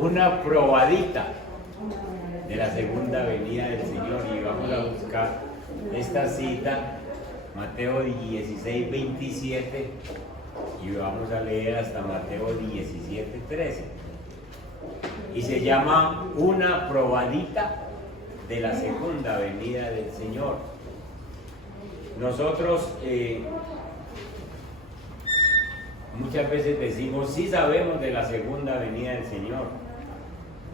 una probadita de la segunda venida del Señor, y vamos a buscar esta cita, Mateo 16, 27, y vamos a leer hasta Mateo 17, 13, y se llama una probadita de la segunda venida del Señor. Nosotros muchas veces decimos, sí sabemos de la segunda venida del Señor,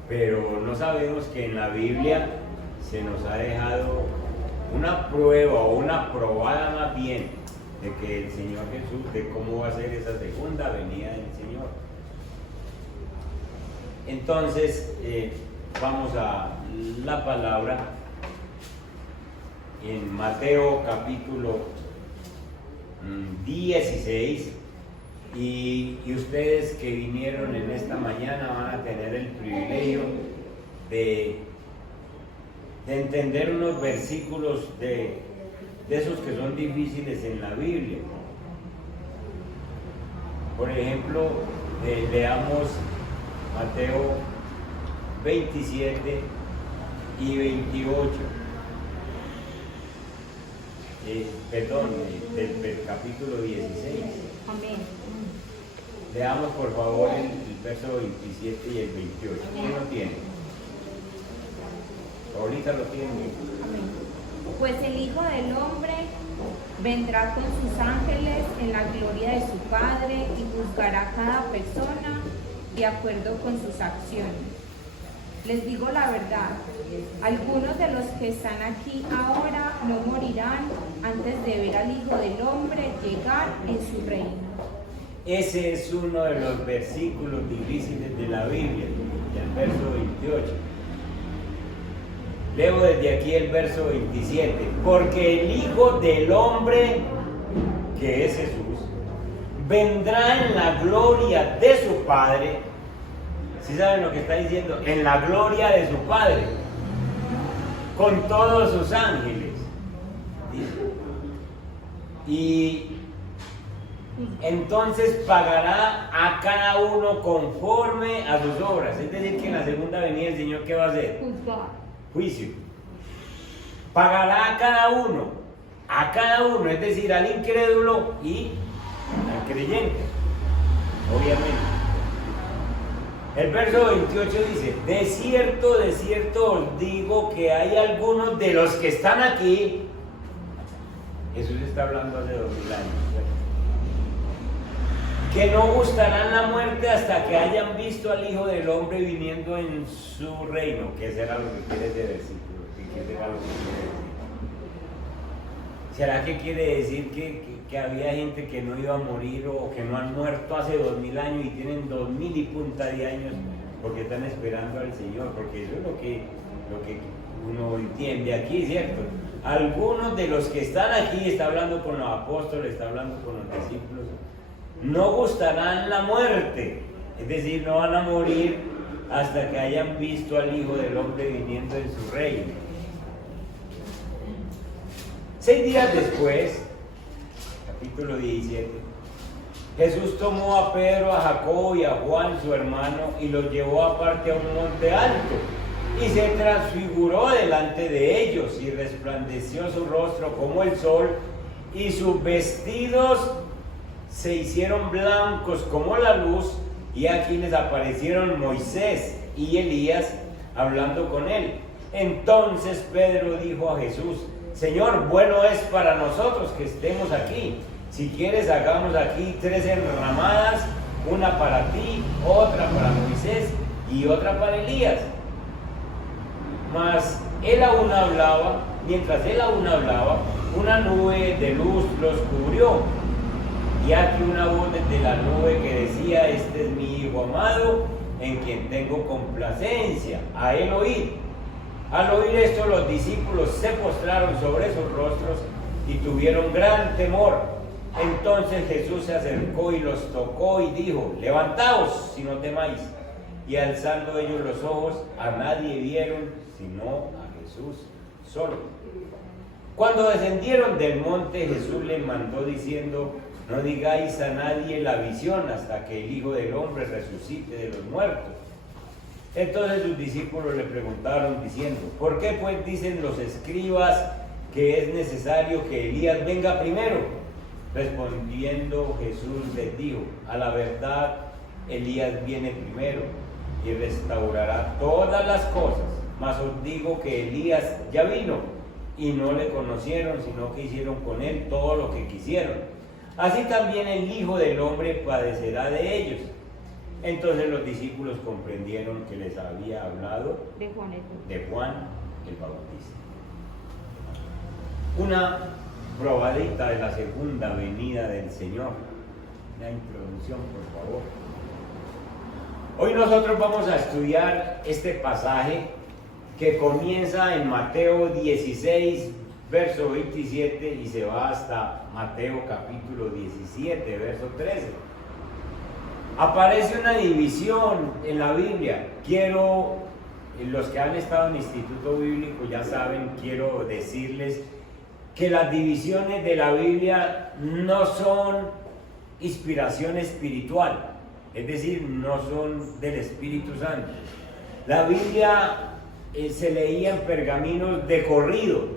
pero no sabemos que en la Biblia se nos ha dejado una prueba o una probada más bien de que el Señor Jesús, de cómo va a ser esa segunda venida del Señor. Entonces, vamos a la palabra en Mateo capítulo 16. Y ustedes que vinieron en esta mañana van a tener el privilegio de entender unos versículos de esos que son difíciles en la Biblia. Por ejemplo, leamos Mateo 27 y 28. Del capítulo 16. Amén. Leamos por favor el verso 27 y el 28. ¿Quién lo tiene? Ahorita lo tiene. Amén. Pues el Hijo del Hombre vendrá con sus ángeles en la gloria de su Padre y juzgará a cada persona de acuerdo con sus acciones. Les digo la verdad, algunos de los que están aquí ahora no morirán antes de ver al Hijo del Hombre llegar en su reino. Ese es uno de los versículos difíciles de la Biblia, el verso 28. Leo desde aquí el verso 27. Porque el Hijo del Hombre, que es Jesús, vendrá en la gloria de su Padre. ¿Sí saben lo que está diciendo? En la gloria de su Padre, con todos sus ángeles. Y entonces pagará a cada uno conforme a sus obras. Es decir, que en la segunda venida el Señor, ¿qué va a hacer? Juicio. Pagará a cada uno, es decir, al incrédulo y al creyente, obviamente. El verso 28 dice, de cierto os digo que hay algunos de los que están aquí. Jesús está hablando hace 2000 años, que no gustarán la muerte hasta que hayan visto al Hijo del Hombre viniendo en su reino. ¿Qué será lo que quiere ese versículo? ¿Qué será lo que quiere decir? ¿Será que quiere decir que había gente que no iba a morir o que no han muerto hace 2000 años y tienen 2000 y punta de años porque están esperando al Señor? Porque eso es lo que uno entiende aquí, ¿cierto? Algunos de los que están aquí, está hablando con los apóstoles, está hablando con los discípulos, no gustarán la muerte, es decir, no van a morir hasta que hayan visto al Hijo del Hombre viniendo en su reino. 6 días después, capítulo 17, Jesús tomó a Pedro, a Jacobo y a Juan, su hermano, y los llevó aparte a un monte alto, y se transfiguró delante de ellos, y resplandeció su rostro como el sol, y sus vestidos se hicieron blancos como la luz, y aquí les aparecieron Moisés y Elías hablando con él. Entonces Pedro dijo a Jesús, Señor, bueno es para nosotros que estemos aquí. Si quieres, hagamos aquí 3 enramadas, una para ti, otra para Moisés y otra para Elías. Mas él aún hablaba, mientras él aún hablaba, una nube de luz los cubrió. Y aquí una voz desde la nube que decía, este es mi Hijo amado, en quien tengo complacencia, a él oíd. Al oír esto, los discípulos se postraron sobre sus rostros y tuvieron gran temor. Entonces Jesús se acercó y los tocó y dijo, levantaos, si no temáis. Y alzando ellos los ojos, a nadie vieron, sino a Jesús solo. Cuando descendieron del monte, Jesús les mandó diciendo, no digáis a nadie la visión hasta que el Hijo del Hombre resucite de los muertos. Entonces sus discípulos le preguntaron diciendo, ¿por qué pues dicen los escribas que es necesario que Elías venga primero? Respondiendo Jesús les dijo, a la verdad Elías viene primero y restaurará todas las cosas, mas os digo que Elías ya vino y no le conocieron, sino que hicieron con él todo lo que quisieron. Así también el Hijo del Hombre padecerá de ellos. Entonces los discípulos comprendieron que les había hablado de Juan el Bautista. Una probadita de la segunda venida del Señor. La introducción, por favor. Hoy nosotros vamos a estudiar este pasaje que comienza en Mateo 16, verso 27 y se va hasta Mateo capítulo 17, verso 13. Aparece una división en la Biblia. Los que han estado en Instituto Bíblico ya saben, quiero decirles que las divisiones de la Biblia no son inspiración espiritual, es decir, no son del Espíritu Santo. La Biblia se leía en pergaminos de corrido.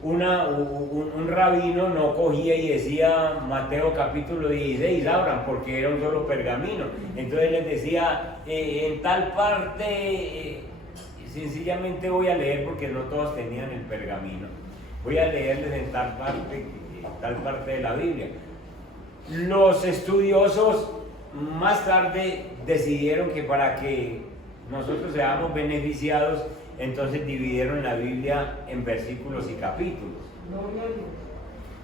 Un rabino no cogía y decía Mateo capítulo 16, abran, porque era un solo pergamino. Entonces les decía, en tal parte, sencillamente voy a leer porque no todos tenían el pergamino. Voy a leerles en tal parte de la Biblia. Los estudiosos más tarde decidieron que para que nosotros seamos beneficiados, entonces dividieron la Biblia en versículos y capítulos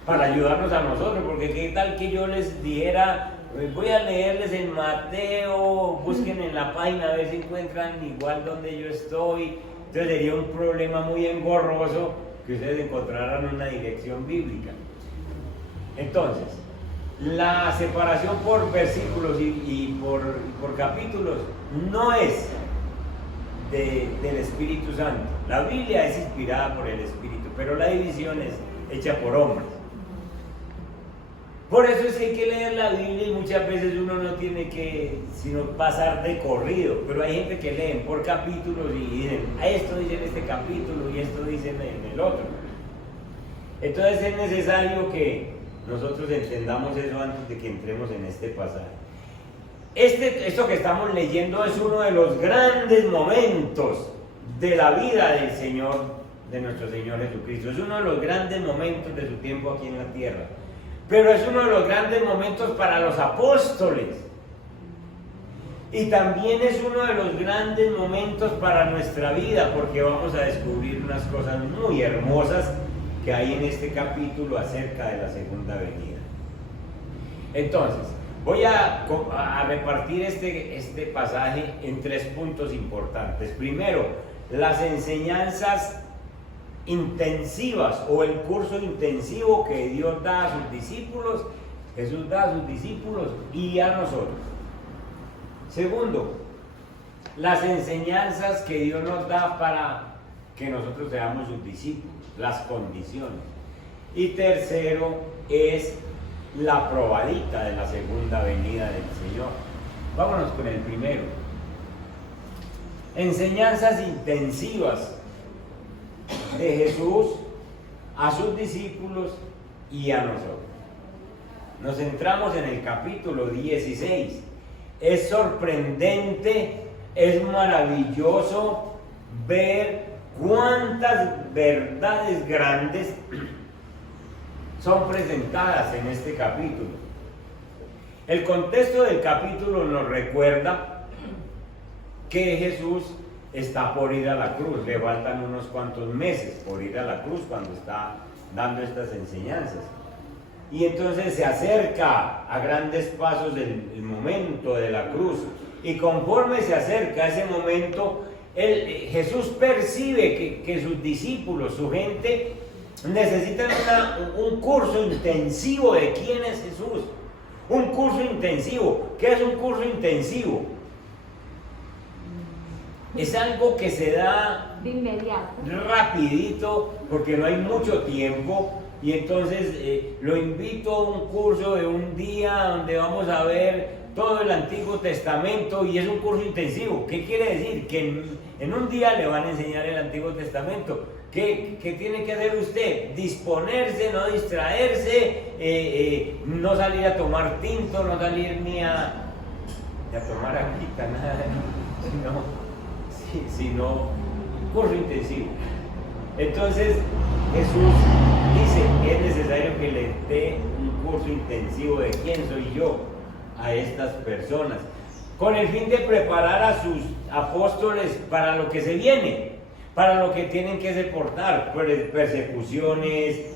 para ayudarnos a nosotros, porque qué tal que yo les dijera, voy a leerles en Mateo, busquen en la página a ver si encuentran igual donde yo estoy. Entonces sería un problema muy engorroso que ustedes encontraran una dirección bíblica. Entonces, la separación por versículos y por capítulos no es del Espíritu Santo. La Biblia es inspirada por el Espíritu, pero la división es hecha por hombres. Por eso es que hay que leer la Biblia y muchas veces uno no tiene que sino pasar de corrido, pero hay gente que leen por capítulos y dicen, esto dice en este capítulo y esto dice en el otro. Entonces es necesario que nosotros entendamos eso antes de que entremos en este pasaje. Esto que estamos leyendo es uno de los grandes momentos de la vida del Señor, de nuestro Señor Jesucristo. Es uno de los grandes momentos de su tiempo aquí en la tierra. Pero es uno de los grandes momentos para los apóstoles. Y también es uno de los grandes momentos para nuestra vida, porque vamos a descubrir unas cosas muy hermosas que hay en este capítulo acerca de la segunda venida. Entonces, voy a repartir este pasaje en 3 puntos importantes. Primero, las enseñanzas intensivas o el curso intensivo que Dios da a sus discípulos, Jesús da a sus discípulos y a nosotros. Segundo, las enseñanzas que Dios nos da para que nosotros seamos sus discípulos, las condiciones. Y tercero, es la probadita de la segunda venida del Señor. Vámonos con el primero. Enseñanzas intensivas de Jesús a sus discípulos y a nosotros. Nos centramos en el capítulo 16. Es sorprendente, es maravilloso ver cuántas verdades grandes son presentadas en este capítulo. El contexto del capítulo nos recuerda que Jesús está por ir a la cruz, le faltan unos cuantos meses por ir a la cruz cuando está dando estas enseñanzas. Y entonces se acerca a grandes pasos el momento de la cruz. Y conforme se acerca a ese momento, Jesús percibe que sus discípulos, su gente, necesitan un curso intensivo de quién es Jesús. Un curso intensivo. ¿Qué es un curso intensivo? Es algo que se da de inmediato, rapidito, porque no hay mucho tiempo. Y entonces lo invito a un curso de un día donde vamos a ver todo el Antiguo Testamento y es un curso intensivo. ¿Qué quiere decir? Que en un día le van a enseñar el Antiguo Testamento. ¿Qué tiene que hacer usted? Disponerse, no distraerse, no salir a tomar tinto, no salir ni a tomar agüita, nada, sino curso intensivo. Entonces Jesús dice que es necesario que le dé un curso intensivo de quién soy yo a estas personas, con el fin de preparar a sus apóstoles para lo que se viene, para lo que tienen que soportar, persecuciones,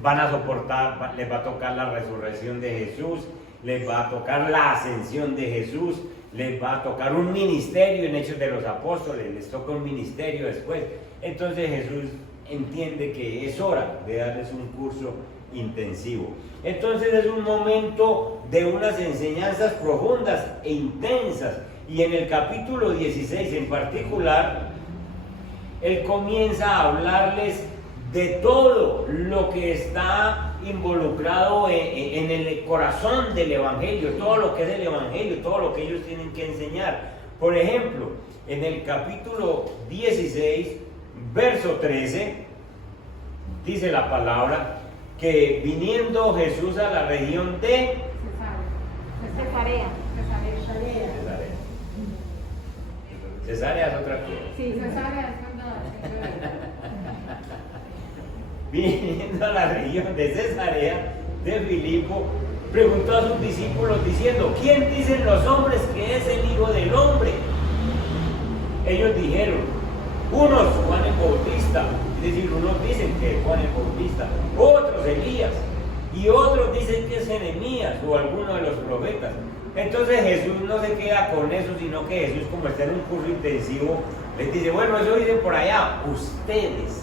van a soportar, les va a tocar la resurrección de Jesús, les va a tocar la ascensión de Jesús, les va a tocar un ministerio en Hechos de los Apóstoles, les toca un ministerio después. Entonces Jesús entiende que es hora de darles un curso intensivo. Entonces es un momento de unas enseñanzas profundas e intensas, y en el capítulo 16 en particular, Él comienza a hablarles de todo lo que está involucrado en el corazón del Evangelio, todo lo que es el Evangelio, todo lo que ellos tienen que enseñar. Por ejemplo, en el capítulo 16, verso 13, dice la palabra que viniendo Jesús a la región de Cesarea. Cesarea es otra cosa. Sí, Cesarea es Viniendo a la región de Cesarea de Filipo, preguntó a sus discípulos diciendo: ¿quién dicen los hombres que es el Hijo del Hombre? Ellos dijeron: unos Juan el Bautista, es decir, unos dicen que es Juan el Bautista, otros Elías, y otros dicen que es Jeremías o alguno de los profetas. Entonces Jesús no se queda con eso, sino que Jesús, como está en un curso intensivo, les dice: bueno, eso dicen por allá, ustedes,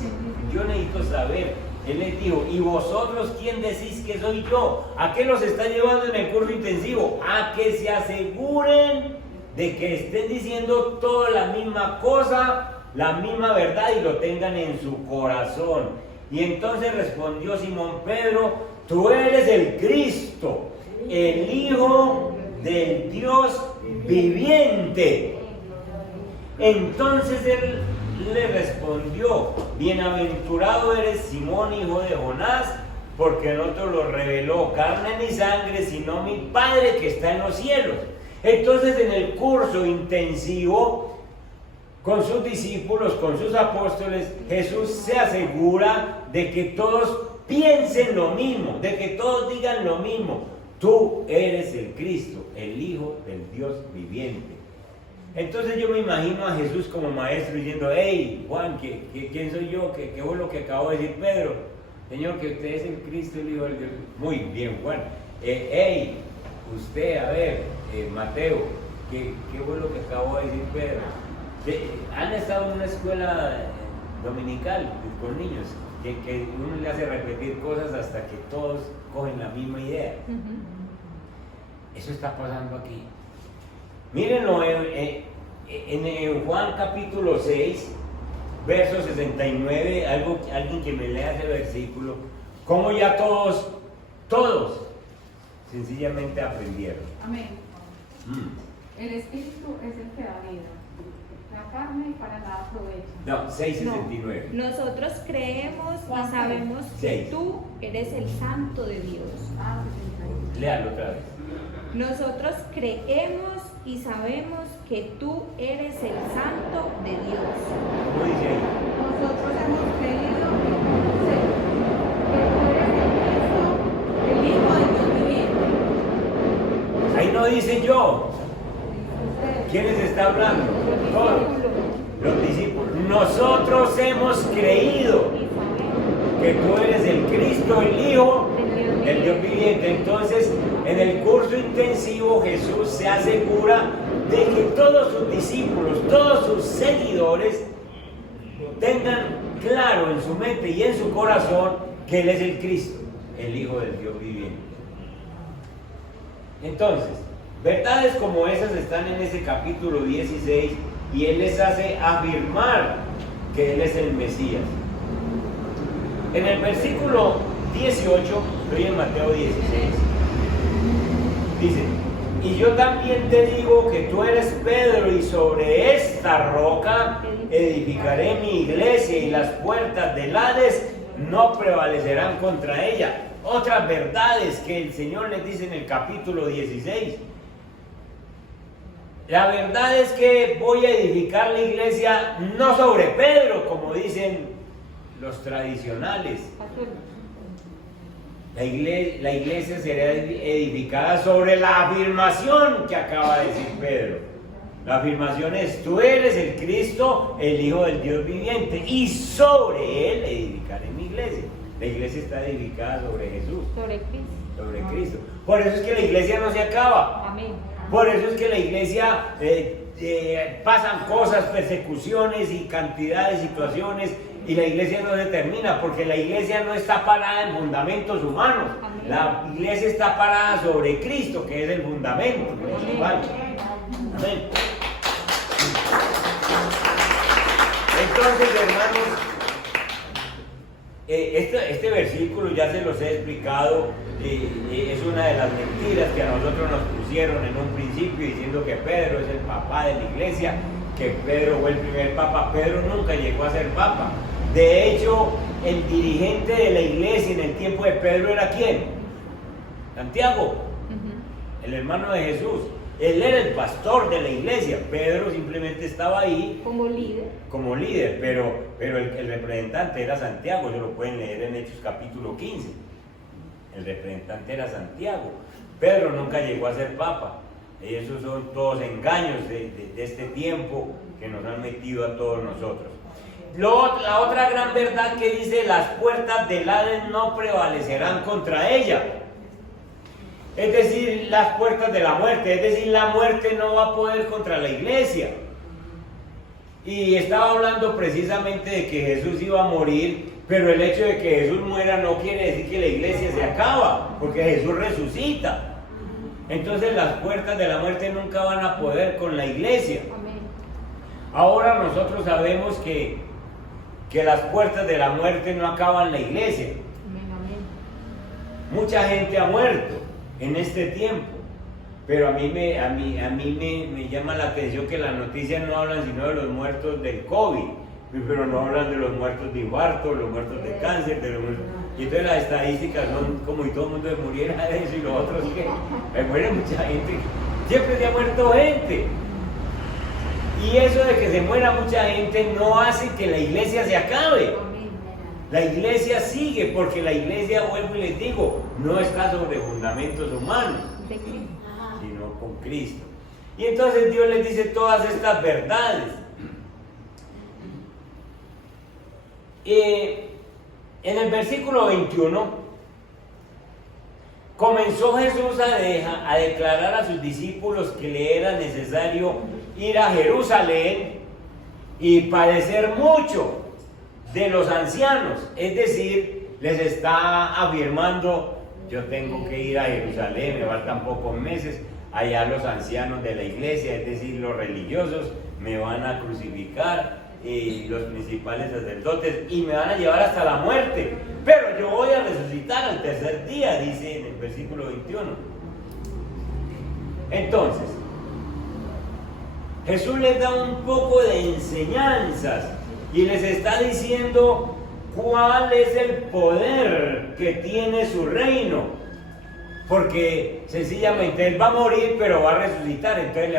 yo necesito saber. Él les dijo: ¿y vosotros quién decís que soy yo? ¿A qué los está llevando en el curso intensivo? A que se aseguren de que estén diciendo toda la misma cosa, la misma verdad, y lo tengan en su corazón. Y entonces respondió Simón Pedro: tú eres el Cristo, el Hijo del Dios viviente. Entonces él le respondió: bienaventurado eres Simón, hijo de Jonás, porque no te lo reveló carne ni sangre, sino mi Padre que está en los cielos. Entonces en el curso intensivo con sus discípulos, con sus apóstoles, Jesús se asegura de que todos piensen lo mismo, de que todos digan lo mismo: tú eres el Cristo, el Hijo del Dios viviente. Entonces yo me imagino a Jesús como maestro diciendo: hey, Juan, ¿quién soy yo? ¿Qué fue lo que acabó de decir Pedro? Señor, que usted es el Cristo, el Hijo del Dios. Muy bien, Juan. Hey, usted, a ver, Mateo, ¿qué fue lo que acabó de decir Pedro? Han estado en una escuela dominical con niños, que uno le hace repetir cosas hasta que todos cogen la misma idea. Eso está pasando aquí. Mírenlo en Juan capítulo 6, verso 69, alguien que me lea ese versículo, como ya todos sencillamente aprendieron. Amén. El Espíritu es el que da vida. La carne para nada aprovecha. No, 6:69. No. Nosotros creemos y sabemos que tú eres el Santo de Dios. Léalo otra vez. Nosotros creemos y sabemos que tú eres el Santo de Dios. ¿Cómo dice ahí? Nosotros hemos creído que tú eres el Cristo, el Hijo de Dios viviente. Ahí no dice yo. ¿Quiénes está hablando? Todos. Los discípulos. Nosotros hemos creído que tú eres el Cristo, el Hijo del Dios viviente. Entonces, en el curso intensivo, Jesús se asegura de que todos sus discípulos, todos sus seguidores, tengan claro en su mente y en su corazón que Él es el Cristo, el Hijo del Dios viviente. Entonces, verdades como esas están en ese capítulo 16 y Él les hace afirmar que Él es el Mesías. En el versículo 18, estoy en Mateo 16, dice: y yo también te digo que tú eres Pedro, y sobre esta roca edificaré mi iglesia, y las puertas del Hades no prevalecerán contra ella. Otras verdades que el Señor les dice en el capítulo 16. La verdad es que voy a edificar la iglesia no sobre Pedro, como dicen los tradicionales. La iglesia será edificada sobre la afirmación que acaba de decir Pedro. La afirmación es: tú eres el Cristo, el Hijo del Dios viviente, y sobre él edificaré mi iglesia. La iglesia está edificada sobre Jesús. Sobre Cristo. Sobre Cristo. Por eso es que la iglesia no se acaba. Amén. Por eso es que la iglesia pasan cosas, persecuciones y cantidad de situaciones, y la iglesia no se termina, porque la iglesia no está parada en fundamentos humanos. Amén. La iglesia está parada sobre Cristo, que es el fundamento principal. Amén. Entonces, hermanos, este versículo ya se los he explicado. Es una de las mentiras que a nosotros nos pusieron en un principio, diciendo que Pedro es el papá de la iglesia, que Pedro fue el primer papa. Pedro nunca llegó a ser papa. De hecho, el dirigente de la iglesia en el tiempo de Pedro era ¿quién? Santiago, el hermano de Jesús. Él era el pastor de la iglesia. Pedro simplemente estaba ahí como líder, pero el representante era Santiago. Eso lo pueden leer en Hechos capítulo 15. El representante era Santiago. Pedro nunca llegó a ser papa. Y esos son todos engaños de este tiempo que nos han metido a todos nosotros. La otra gran verdad que dice: las puertas del Hades no prevalecerán contra ella. Es decir, las puertas de la muerte. Es decir, la muerte no va a poder contra la iglesia. Y estaba hablando precisamente de que Jesús iba a morir, pero el hecho de que Jesús muera no quiere decir que la iglesia se acaba, porque Jesús resucita. Entonces las puertas de la muerte nunca van a poder con la iglesia. Ahora nosotros sabemos que las puertas de la muerte no acaban la iglesia. Mucha gente ha muerto en este tiempo, pero a mí me llama la atención que las noticias no hablan sino de los muertos del COVID, pero no hablan de los muertos de infarto, los muertos de cáncer, y entonces las estadísticas son como si todo el mundo se muriera de eso, y los otros que muere mucha gente. Siempre se ha muerto gente, y eso de que se muera mucha gente no hace que la iglesia se acabe. La iglesia sigue, porque la iglesia, vuelvo y les digo, no está sobre fundamentos humanos, sino con Cristo. Y entonces Dios les dice todas estas verdades. En el versículo 21 comenzó Jesús a declarar a sus discípulos que le era necesario ir a Jerusalén y padecer mucho de los ancianos. Es decir, les está afirmando: yo tengo que ir a Jerusalén, me faltan pocos meses, allá los ancianos de la iglesia, es decir, los religiosos, me van a crucificar, los principales sacerdotes, y me van a llevar hasta la muerte, pero yo voy a resucitar al tercer día, dice en el versículo 21. Entonces, Jesús les da un poco de enseñanzas y les está diciendo cuál es el poder que tiene su reino, porque sencillamente Él va a morir pero va a resucitar. Entonces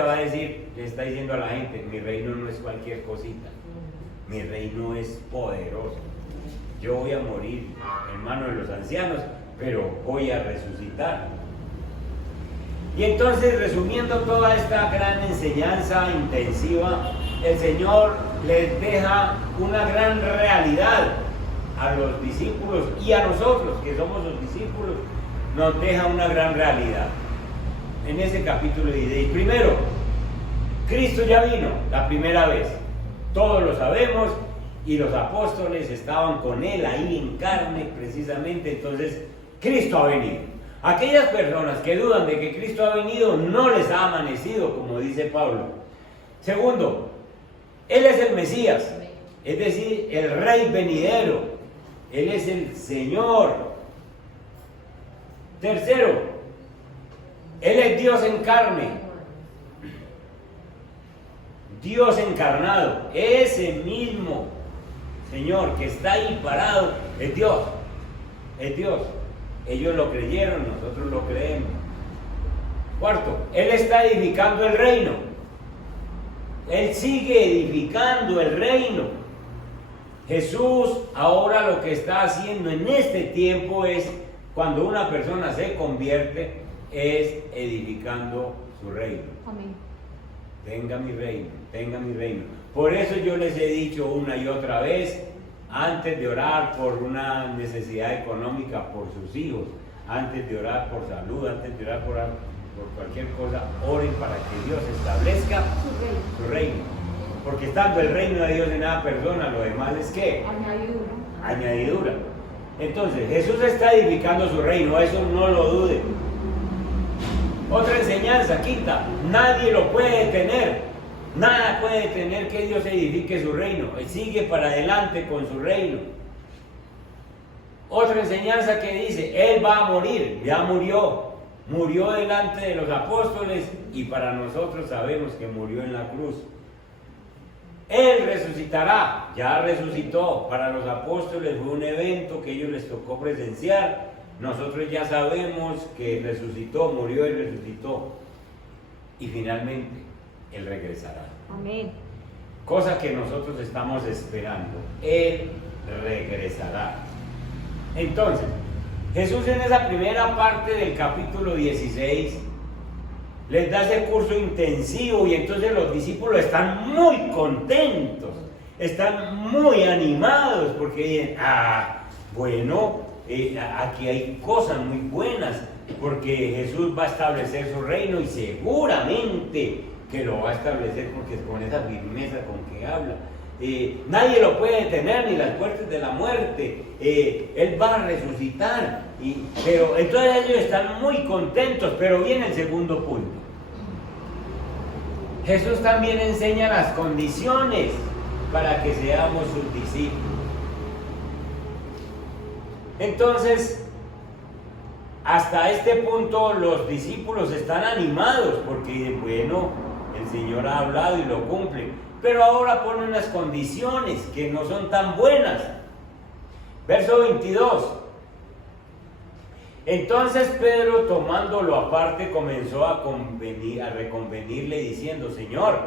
le está diciendo a la gente: mi reino no es cualquier cosita, mi reino es poderoso. Yo voy a morir en manos de los ancianos, pero voy a resucitar. Y entonces, resumiendo toda esta gran enseñanza intensiva, el Señor les deja una gran realidad a los discípulos, y a nosotros que somos los discípulos nos deja una gran realidad en ese capítulo 16. Primero, Cristo ya vino la primera vez, todos lo sabemos, y los apóstoles estaban con Él ahí en carne precisamente. Entonces Cristo ha venido. Aquellas personas que dudan de que Cristo ha venido, no les ha amanecido, como dice Pablo. Segundo, Él es el Mesías, es decir, el Rey venidero. Él es el Señor. Tercero, Él es Dios en carne, Dios encarnado, ese mismo Señor que está ahí parado, es Dios, es Dios. Ellos lo creyeron, nosotros lo creemos. Cuarto, Él está edificando el reino. Él sigue edificando el reino. Jesús ahora lo que está haciendo en este tiempo es, cuando una persona se convierte, es edificando su reino. Amén. Tenga mi reino, tenga mi reino. Por eso yo les he dicho una y otra vez, antes de orar por una necesidad económica por sus hijos, antes de orar por salud, antes de orar por cualquier cosa, oren para que Dios establezca su reino. Porque estando el reino de Dios en nada perdona, lo demás es ¿qué? Añadidura. Entonces, Jesús está edificando su reino, eso no lo dude. Otra enseñanza, quinta, nadie lo puede detener. Nada puede detener que Dios edifique su reino. Él sigue para adelante con su reino. Otra enseñanza que dice, Él va a morir, ya murió. Murió delante de los apóstoles y para nosotros sabemos que murió en la cruz. Él resucitará, ya resucitó. Para los apóstoles fue un evento que a ellos les tocó presenciar. Nosotros ya sabemos que resucitó, murió y resucitó. Y finalmente, Él regresará. Amén. Cosa que nosotros estamos esperando. Él regresará. Entonces, Jesús en esa primera parte del capítulo 16 les da ese curso intensivo y entonces los discípulos están muy contentos, están muy animados porque dicen, bueno, aquí hay cosas muy buenas porque Jesús va a establecer su reino y seguramente que lo va a establecer porque es con esa firmeza con que habla. Nadie lo puede detener, ni las puertas de la muerte. Él va a resucitar. Pero entonces ellos están muy contentos, pero viene el segundo punto. Jesús también enseña las condiciones para que seamos sus discípulos. Entonces, hasta este punto los discípulos están animados porque, bueno, el Señor ha hablado y lo cumple. Pero ahora pone unas condiciones que no son tan buenas. Verso 22. Entonces Pedro, tomándolo aparte, comenzó a reconvenirle diciendo, Señor,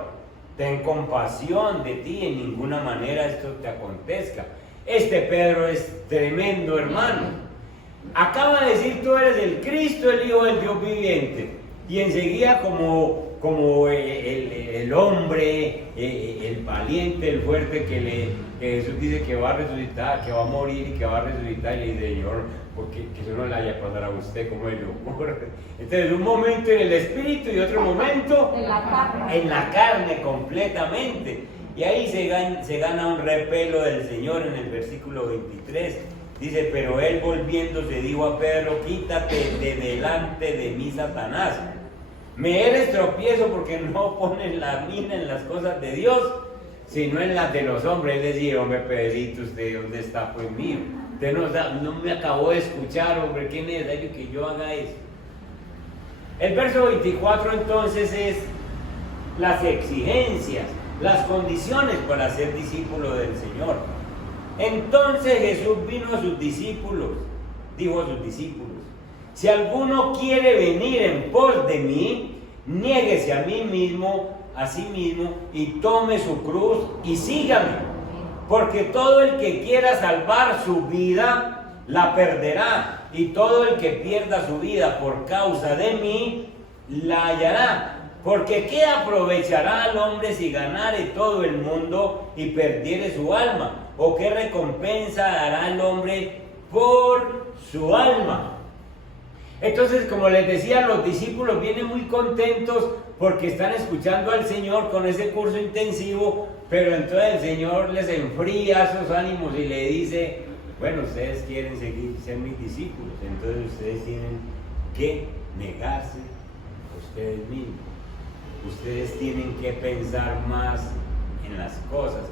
ten compasión de ti, en ninguna manera esto te acontezca. Este Pedro es tremendo, hermano. Acaba de decir, tú eres el Cristo, el Hijo del Dios viviente. Y enseguida como el hombre, el valiente, el fuerte que Jesús dice que va a resucitar, que va a morir y que va a resucitar, y le dice, Señor, porque que eso no le haya pasado a usted como el ocurre. Entonces, un momento en el espíritu y otro momento en la carne completamente. Y ahí se gana un repelo del Señor en el versículo 23. Dice, pero él volviéndose dijo a Pedro, quítate de delante de mí, Satanás. Me eres tropiezo porque no pones la mira en las cosas de Dios, sino en las de los hombres. Él decía, hombre, Pedrito, ¿usted dónde está? Pues mío. Usted no me acabó de escuchar, hombre, ¿qué es necesario que yo haga eso? El verso 24 entonces es las exigencias, las condiciones para ser discípulo del Señor. Entonces Jesús vino a sus discípulos, dijo a sus discípulos, si alguno quiere venir en pos de mí, niéguese a sí mismo y tome su cruz y sígame. Porque todo el que quiera salvar su vida, la perderá. Y todo el que pierda su vida por causa de mí, la hallará. Porque ¿qué aprovechará al hombre si ganare todo el mundo y perdiere su alma? ¿O qué recompensa dará el hombre por su alma? Entonces, como les decía, los discípulos vienen muy contentos porque están escuchando al Señor con ese curso intensivo, pero entonces el Señor les enfría sus ánimos y le dice, bueno, ustedes quieren ser mis discípulos, entonces ustedes tienen que negarse a ustedes mismos. Ustedes tienen que pensar más en las cosas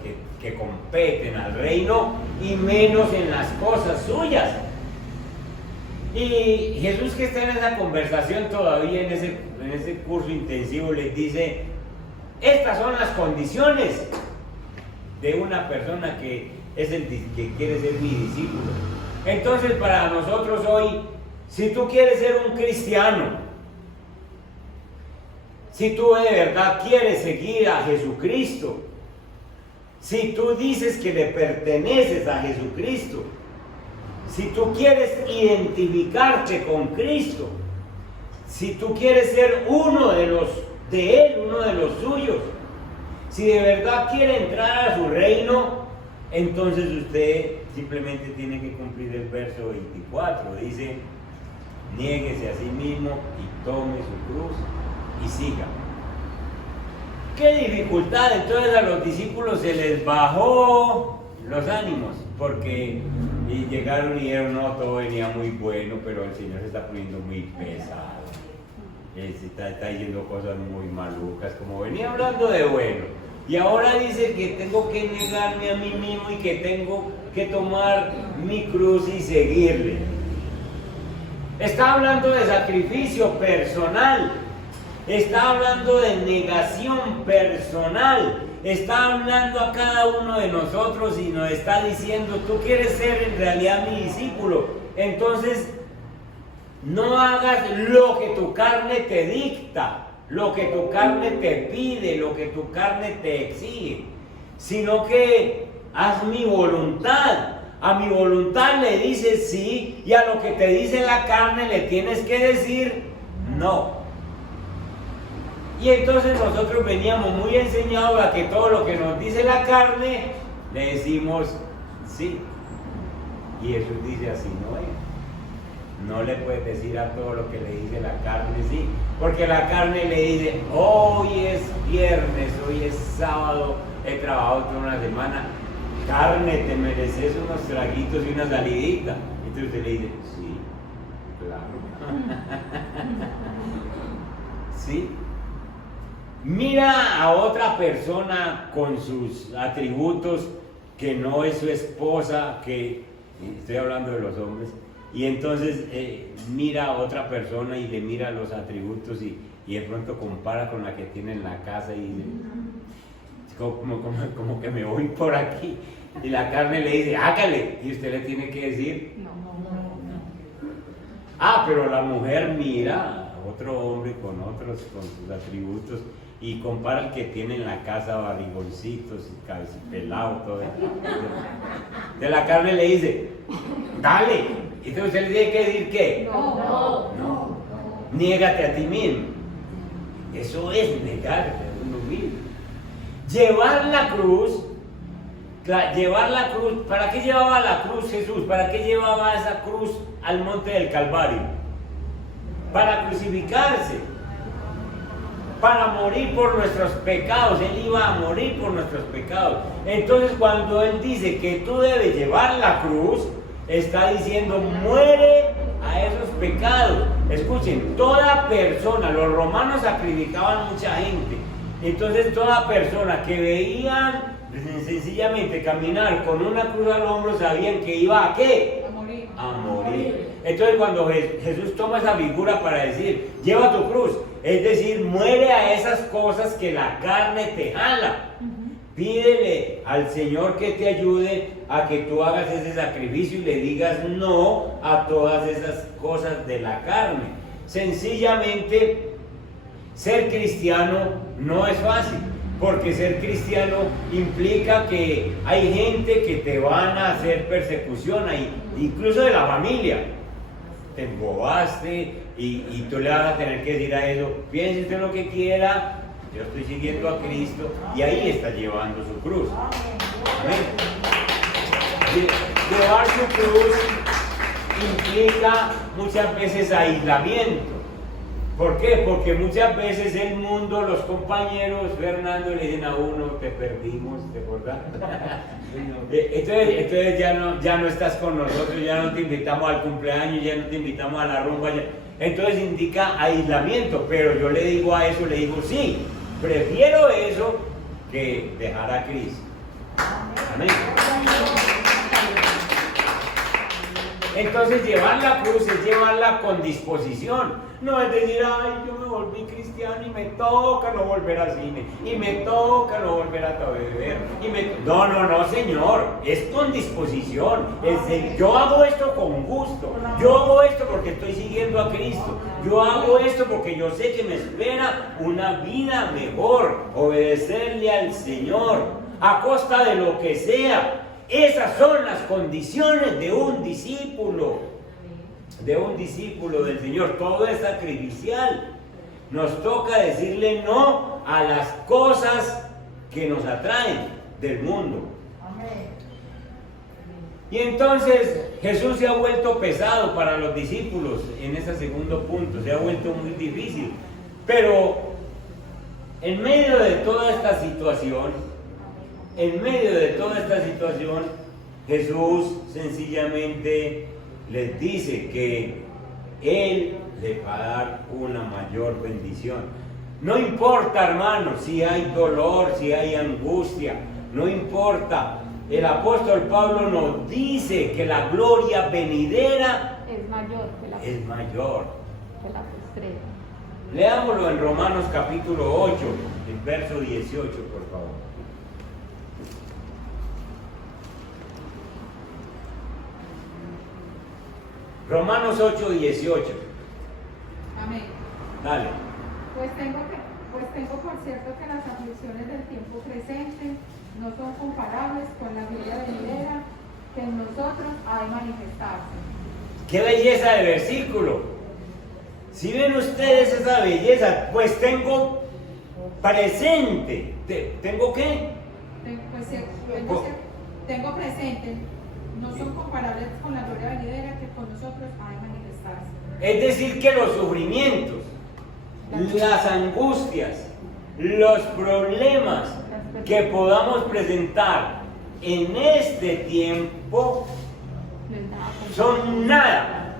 que competen al reino y menos en las cosas suyas. Y Jesús, que está en esa conversación todavía, en ese curso intensivo, les dice, estas son las condiciones de una persona que quiere ser mi discípulo. Entonces, para nosotros hoy, si tú quieres ser un cristiano, si tú de verdad quieres seguir a Jesucristo, si tú dices que le perteneces a Jesucristo, si tú quieres identificarte con Cristo, si tú quieres ser uno de Él, uno de los suyos, si de verdad quiere entrar a su reino, entonces usted simplemente tiene que cumplir el verso 24. Dice, niéguese a sí mismo y tome su cruz y siga. ¡Qué dificultad! Entonces a los discípulos se les bajó los ánimos, porque llegaron y dijeron, no, todo venía muy bueno, pero el Señor se está poniendo muy pesado. Él está diciendo cosas muy malucas, como venía hablando de bueno. Y ahora dice que tengo que negarme a mí mismo y que tengo que tomar mi cruz y seguirle. Está hablando de sacrificio personal. Está hablando de negación personal. Está hablando a cada uno de nosotros y nos está diciendo, tú quieres ser en realidad mi discípulo. Entonces, no hagas lo que tu carne te dicta, lo que tu carne te pide, lo que tu carne te exige, sino que haz mi voluntad. A mi voluntad le dices sí, y a lo que te dice la carne le tienes que decir no. Y entonces nosotros veníamos muy enseñados a que todo lo que nos dice la carne, le decimos sí. Y Jesús dice así no es. No le puedes decir a todo lo que le dice la carne sí, porque la carne le dice, hoy es viernes, hoy es sábado, he trabajado toda una semana, carne, te mereces unos traguitos y una salidita. Entonces usted le dice, sí, claro. ¿Sí? Mira a otra persona con sus atributos que no es su esposa, que estoy hablando de los hombres, y entonces mira a otra persona y le mira los atributos y de pronto compara con la que tiene en la casa y dice, como que me voy por aquí. Y la carne le dice, hágale, y usted le tiene que decir, no. Ah, pero la mujer mira a otro hombre con sus atributos y compara el que tiene en la casa barrigoncitos y cabecipelado, todo eso. De la carne le dice, dale. Entonces usted le tiene que decir ¿qué? No. Niégate a ti mismo. Eso es negarte a uno mismo. Llevar la cruz. ¿Para qué llevaba la cruz Jesús? ¿Para qué llevaba esa cruz al monte del Calvario? Para crucificarse. Para morir por nuestros pecados. Él iba a morir por nuestros pecados. Entonces cuando Él dice que tú debes llevar la cruz, está diciendo, muere a esos pecados. Escuchen, toda persona, los romanos sacrificaban mucha gente. Entonces toda persona que veían sencillamente caminar con una cruz al hombro, sabían que iba ¿a qué? A morir. Entonces cuando Jesús toma esa figura para decir, lleva tu cruz, es decir, muere a esas cosas que la carne te jala. Pídele al Señor que te ayude a que tú hagas ese sacrificio y le digas no a todas esas cosas de la carne. Sencillamente, ser cristiano no es fácil, porque ser cristiano implica que hay gente que te van a hacer persecución, incluso de la familia. Te embobaste y tú le vas a tener que decir a eso, piense usted lo que quiera, yo estoy siguiendo a Cristo, y ahí está llevando su cruz. Amén. Llevar su cruz implica muchas veces aislamiento. ¿Por qué? Porque muchas veces el mundo, los compañeros, Fernando, le dicen a uno, te perdimos, ¿te acordás? Entonces ya no estás con nosotros, ya no te invitamos al cumpleaños, ya no te invitamos a la rumba. Entonces indica aislamiento, pero yo le digo a eso, le digo, sí, prefiero eso que dejar a Cristo. Amén. Entonces llevar la cruz es llevarla con disposición. No es decir, ay, yo me volví cristiano y me toca no volver al cine, y me toca no volver a beber, no, señor, es con disposición. Es decir, yo hago esto con gusto, yo hago esto porque estoy siguiendo a Cristo, yo hago esto porque yo sé que me espera una vida mejor, obedecerle al Señor, a costa de lo que sea. Esas son las condiciones de un discípulo del Señor. Todo es sacrificial. Nos toca decirle no a las cosas que nos atraen del mundo. Y entonces Jesús se ha vuelto pesado para los discípulos en ese segundo punto, se ha vuelto muy difícil. Pero en medio de toda esta situación, Jesús sencillamente les dice que Él le va a dar una mayor bendición. No importa, hermanos, si hay dolor, si hay angustia, no importa. El apóstol Pablo nos dice que la gloria venidera es mayor que la postrera. Leámoslo en Romanos capítulo 8, el verso 18, por favor. Romanos 8, 18. Amén. Dale. Pues tengo por cierto que las aflicciones del tiempo presente no son comparables con la gloria venidera que en nosotros ha de manifestarse. ¡Qué belleza de versículo! Si ven ustedes esa belleza, pues tengo presente. ¿Tengo qué? Tengo presente. No son comparables con la gloria venidera que con nosotros ha de manifestarse. Es decir, que los sufrimientos, las angustias, los problemas que podamos presentar en este tiempo son nada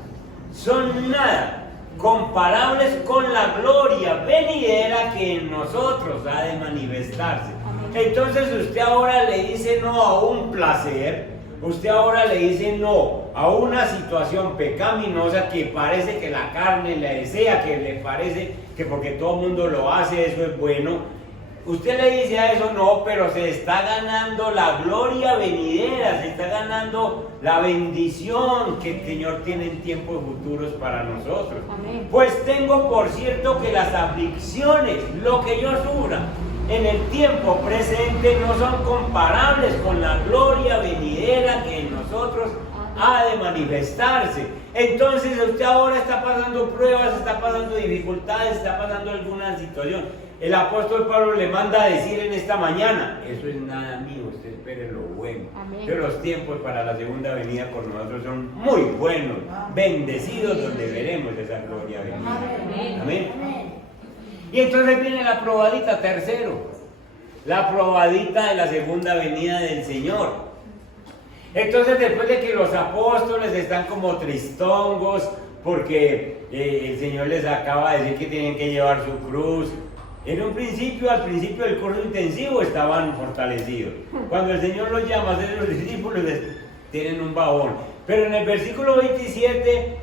comparables con la gloria venidera que en nosotros ha de manifestarse. Entonces usted ahora le dice no a un placer. Usted ahora le dice no a una situación pecaminosa que parece que la carne le desea, que le parece que porque todo el mundo lo hace, eso es bueno. Usted le dice a eso no, pero se está ganando la gloria venidera, se está ganando la bendición que el Señor tiene en tiempos futuros para nosotros. Amén. Pues tengo por cierto que las aflicciones, lo que yo sufra en el tiempo presente, no son comparables con la gloria venidera que en nosotros ha de manifestarse. Entonces usted ahora está pasando pruebas, está pasando dificultades, está pasando alguna situación. El apóstol Pablo le manda a decir en esta mañana, eso es nada mío, usted espere lo bueno. Amén. Que los tiempos para la segunda venida con nosotros son muy buenos, bendecidos, donde veremos esa gloria venidera. Amén. Y entonces viene la probadita, tercero, la probadita de la segunda venida del Señor. Entonces, después de que los apóstoles están como tristongos porque el Señor les acaba de decir que tienen que llevar su cruz, al principio del curso intensivo estaban fortalecidos. Cuando el Señor los llama a ser los discípulos, tienen un bajón. Pero en el versículo 27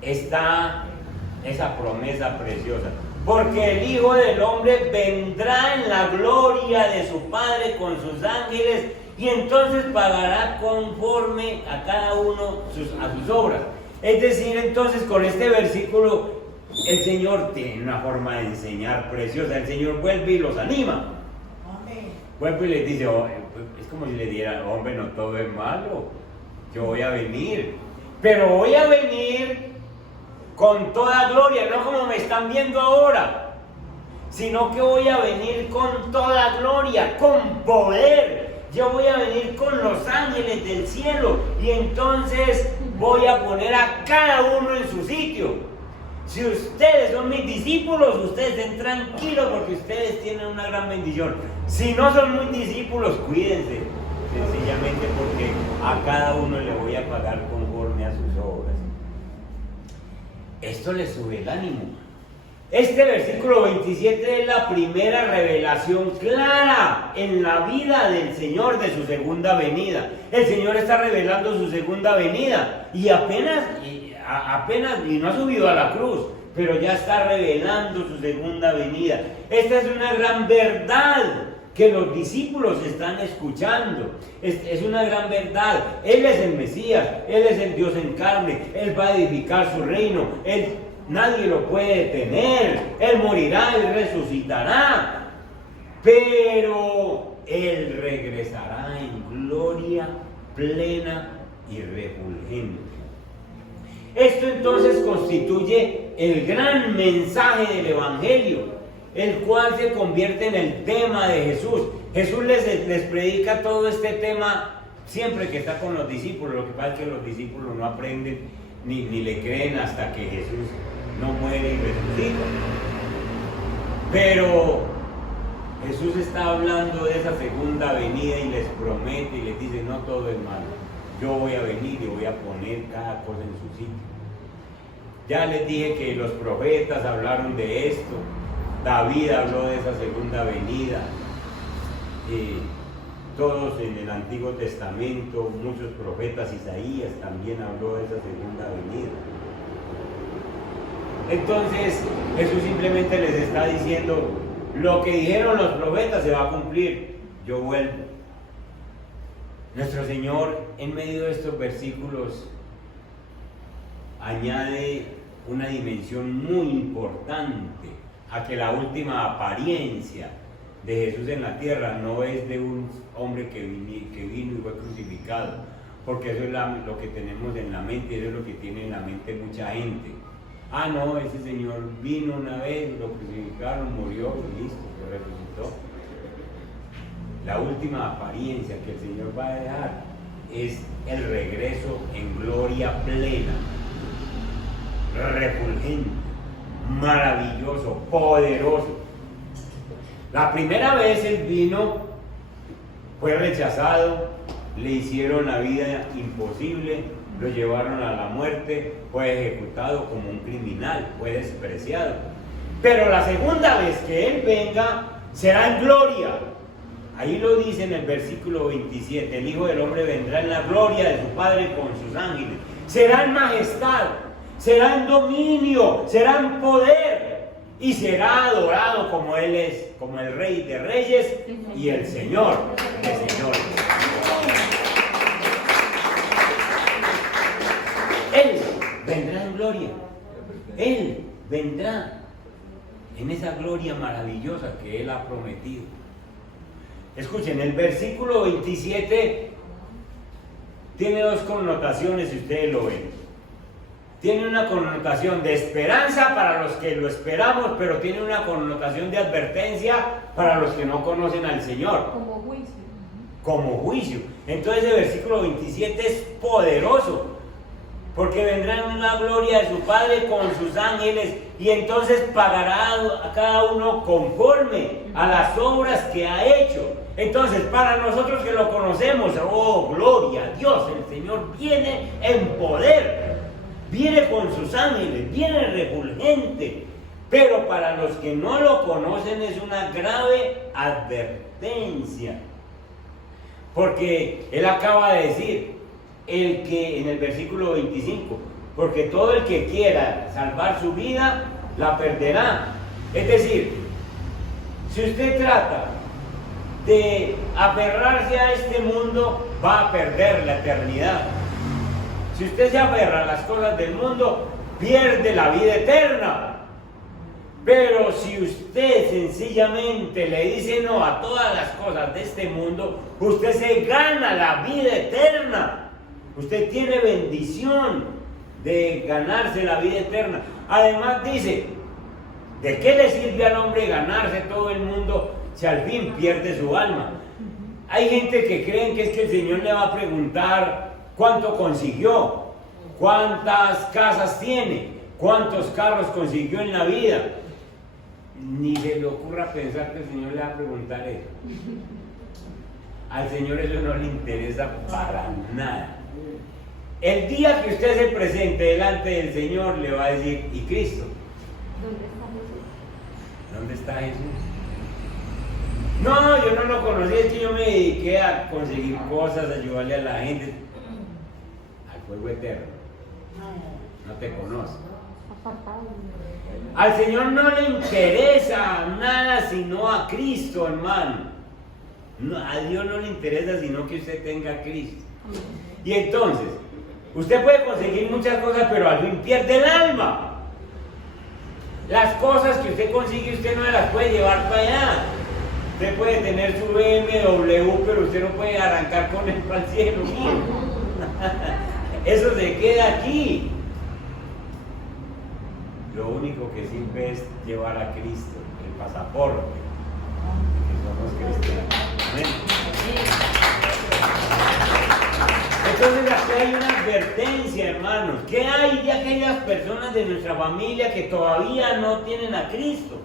está esa promesa preciosa. Porque el Hijo del Hombre vendrá en la gloria de su Padre con sus ángeles y entonces pagará conforme a cada uno a sus obras. Es decir, entonces con este versículo el Señor tiene una forma de enseñar preciosa. El Señor vuelve y los anima. Vuelve y les dice, es como si le diera, hombre, no todo es malo, yo voy a venir, pero voy a venir con toda gloria, no como me están viendo ahora, sino que voy a venir con toda gloria, con poder. Yo voy a venir con los ángeles del cielo y entonces voy a poner a cada uno en su sitio. Si ustedes son mis discípulos, ustedes estén tranquilos porque ustedes tienen una gran bendición. Si no son mis discípulos, cuídense, sencillamente porque a cada uno le voy a pagar conforme a sus obras. Esto les sube el ánimo. Este versículo 27 es la primera revelación clara en la vida del Señor de su segunda venida. El Señor está revelando su segunda venida y apenas no ha subido a la cruz, pero ya está revelando su segunda venida. Esta es una gran verdad que los discípulos están escuchando. Es una gran verdad. Él es el Mesías, Él es el Dios en carne, Él va a edificar su reino, nadie lo puede detener, Él morirá y resucitará, pero Él regresará en gloria plena y refulgente. Esto entonces constituye el gran mensaje del Evangelio, el cual se convierte en el tema de Jesús. Jesús les predica todo este tema siempre que está con los discípulos. Lo que pasa es que los discípulos no aprenden ni le creen hasta que Jesús no muere y resucita. Pero Jesús está hablando de esa segunda venida y les promete y les dice: no todo es malo, yo voy a venir y voy a poner cada cosa en su sitio. Ya les dije que los profetas hablaron de esto. David habló de esa segunda venida. Todos en el Antiguo Testamento, muchos profetas, Isaías también habló de esa segunda venida. Entonces Jesús simplemente les está diciendo: lo que dijeron los profetas se va a cumplir, yo vuelvo. Nuestro Señor, en medio de estos versículos, añade una dimensión muy importante a que la última apariencia de Jesús en la tierra no es de un hombre que vino y fue crucificado, porque eso es lo que tenemos en la mente, eso es lo que tiene en la mente mucha gente. Ah, no, ese Señor vino una vez, lo crucificaron, murió y listo, lo resucitó. La última apariencia que el Señor va a dejar es el regreso en gloria plena, refulgente, maravilloso, poderoso. La primera vez Él vino, fue rechazado, le hicieron la vida imposible, lo llevaron a la muerte, fue ejecutado como un criminal, fue despreciado. Pero la segunda vez que Él venga será en gloria. Ahí lo dice en el versículo 27, el Hijo del Hombre vendrá en la gloria de su Padre con sus ángeles. Será en majestad, será en dominio, será en poder y será adorado como Él es, como el Rey de Reyes y el Señor de Señores. Él vendrá en gloria, Él vendrá en esa gloria maravillosa que Él ha prometido. Escuchen, el versículo 27 tiene dos connotaciones, si ustedes lo ven. Tiene una connotación de esperanza para los que lo esperamos, pero tiene una connotación de advertencia para los que no conocen al Señor. Como juicio. Como juicio. Entonces el versículo 27 es poderoso, porque vendrá en la gloria de su Padre con sus ángeles y entonces pagará a cada uno conforme a las obras que ha hecho. Entonces, para nosotros que lo conocemos, oh, gloria a Dios, el Señor viene en poder, viene con sus ángeles, viene refulgente. Pero para los que no lo conocen es una grave advertencia. Porque Él acaba de decir, el que en el versículo 25, porque todo el que quiera salvar su vida, la perderá. Es decir, si usted trata de aferrarse a este mundo, va a perder la eternidad. Si usted se aferra a las cosas del mundo, pierde la vida eterna. Pero si usted sencillamente le dice no a todas las cosas de este mundo, usted se gana la vida eterna. Usted tiene bendición de ganarse la vida eterna. Además dice, ¿de qué le sirve al hombre ganarse todo el mundo si al fin pierde su alma? Hay gente que creen que es que el Señor le va a preguntar cuánto consiguió, cuántas casas tiene, cuántos carros consiguió en la vida. Ni se le ocurra pensar que el Señor le va a preguntar eso. Al Señor eso no le interesa para nada. El día que usted se presente delante del Señor, le va a decir, ¿y Cristo? ¿Dónde está Jesús? ¿Dónde está Jesús? No, yo no lo conocí, es que yo me dediqué a conseguir cosas, a ayudarle a la gente. Al fuego eterno. No te conoce. Al Señor no le interesa nada sino a Cristo, hermano. No, a Dios no le interesa sino que usted tenga a Cristo. Y entonces, usted puede conseguir muchas cosas, pero al fin pierde el alma. Las cosas que usted consigue, usted no las puede llevar para allá. Usted puede tener su BMW, pero usted no puede arrancar con él para el cielo. Eso se queda aquí. Lo único que sirve es llevar a Cristo, el pasaporte, que somos cristianos. Amén. Entonces aquí hay una advertencia, hermanos. ¿Qué hay de aquellas personas de nuestra familia que todavía no tienen a Cristo?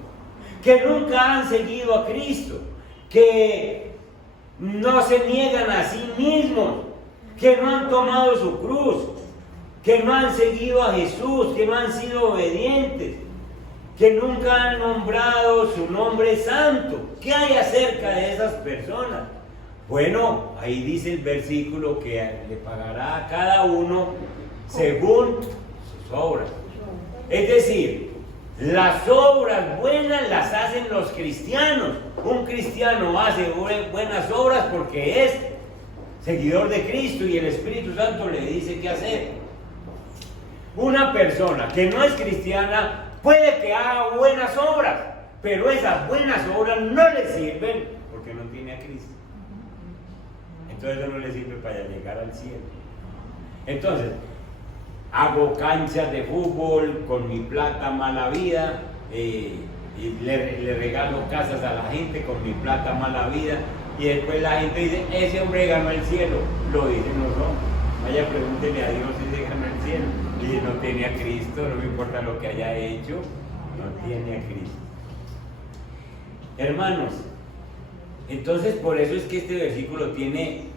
Que nunca han seguido a Cristo, que no se niegan a sí mismos, que no han tomado su cruz, que no han seguido a Jesús, que no han sido obedientes, que nunca han nombrado su nombre santo. ¿Qué hay acerca de esas personas? Bueno, ahí dice el versículo que le pagará a cada uno según sus obras. Es decir, las obras buenas las hacen los cristianos. Un cristiano hace buenas obras porque es seguidor de Cristo y el Espíritu Santo le dice qué hacer. Una persona que no es cristiana puede que haga buenas obras, pero esas buenas obras no le sirven porque no tiene a Cristo. Entonces eso no le sirve para llegar al cielo. Entonces, hago canchas de fútbol con mi plata mala vida, y le regalo casas a la gente con mi plata mala vida, y después la gente dice, ese hombre ganó el cielo. Lo dicen los hombres. Vaya, pregúntele a Dios si se ganó el cielo. Y no tiene a Cristo, no me importa lo que haya hecho, no tiene a Cristo. Hermanos, entonces por eso es que este versículo tiene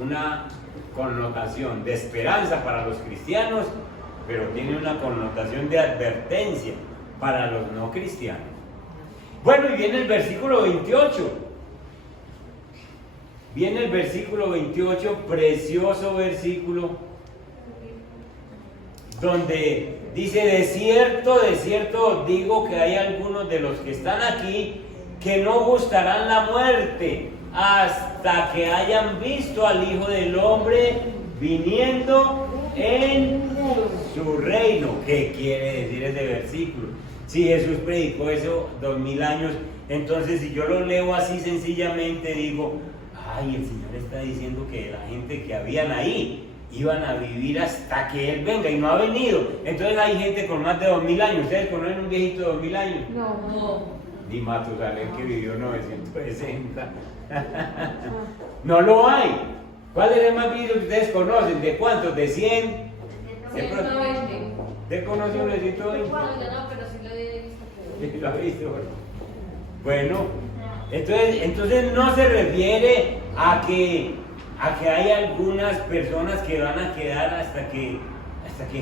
una connotación de esperanza para los cristianos, pero tiene una connotación de advertencia para los no cristianos. Bueno, y viene el versículo 28. Viene el versículo 28, precioso versículo, donde dice, de cierto os digo que hay algunos de los que están aquí que no gustarán la muerte hasta que hayan visto al Hijo del Hombre viniendo en su reino. ¿Qué quiere decir ese versículo? Si Jesús predicó eso 2000 años, entonces si yo lo leo así sencillamente digo, ay, el Señor está diciendo que la gente que habían ahí iban a vivir hasta que Él venga, y no ha venido. Entonces hay gente con más de 2000 años. ¿Ustedes conocen un viejito de 2000 años? No. Ni Matusalén, que vivió 960. No lo hay. ¿Cuál es el más viejo que ustedes conocen? ¿De cuántos? ¿De 100? ¿Usted conoce un de 120? No, pero sí lo he visto. ¿Lo ha visto? Bueno, entonces no se refiere a que hay algunas personas que van a quedar hasta que